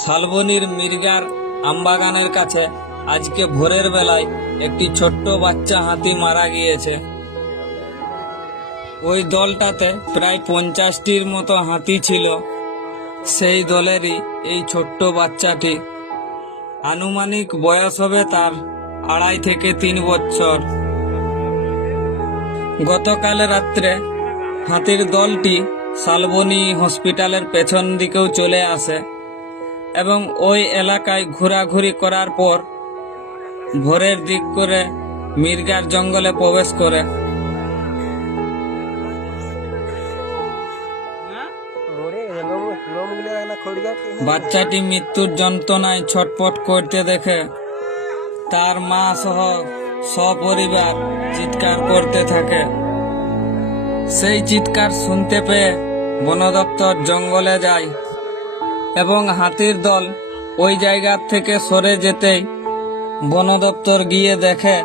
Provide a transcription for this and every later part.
শালবনির মির্গার আমবাগানের কাছে আজকে ভোরের বেলায় একটি ছোট্ট বাচ্চা হাতি মারা গিয়েছে। ওই দলটাতে প্রায় পঞ্চাশটির মতো হাতি ছিল। সেই দলেরই এই ছোট্ট বাচ্চাটি আনুমানিক বয়স হবে তার আড়াই থেকে তিন বছর। গতকাল রাত্রে হাতির দলটি শালবনি হসপিটালের পেছন দিকেও চলে আসে। এবং ওই এলাকায় ঘোরাঘুরি করার পর ভোরের দিক করে মির্গার জঙ্গলে প্রবেশ করে। বাচ্চাটি মৃত্যুর যন্ত্রণায় ছটপট করতে দেখে তার মা সহ সপরিবার চিৎকার করতে থাকে। সেই চিৎকার শুনতে পেয়ে বন দপ্তর জঙ্গলে যায়। এবং হাতির দল ওই জায়গা থেকে সরে যেতেই বন দপ্তর গিয়ে দেখে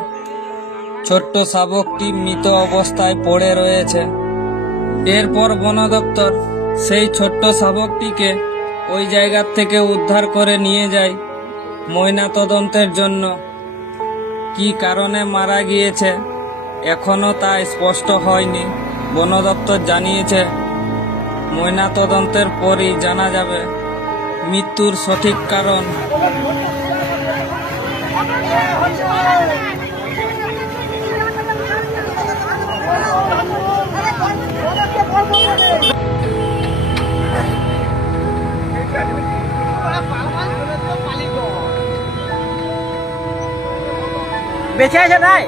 ছোট্ট শাবকটি মৃত অবস্থায় পড়ে রয়েছে। এরপর বন দপ্তর সেই ছোট্ট শাবকটিকে ওই জায়গা থেকে উদ্ধার করে নিয়ে যায় ময়না তদন্তের জন্য। কি কারণে মারা গিয়েছে এখনও তা স্পষ্ট হয়নি। বন দপ্তর জানিয়েছে ময়না তদন্তের পরই জানা যাবে। মৃত্যুর সঠিক কারণ। বেঁচে আছে নাই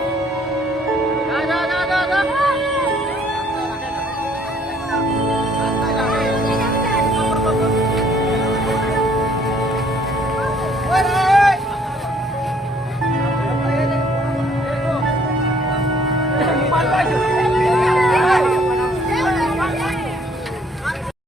Thank you.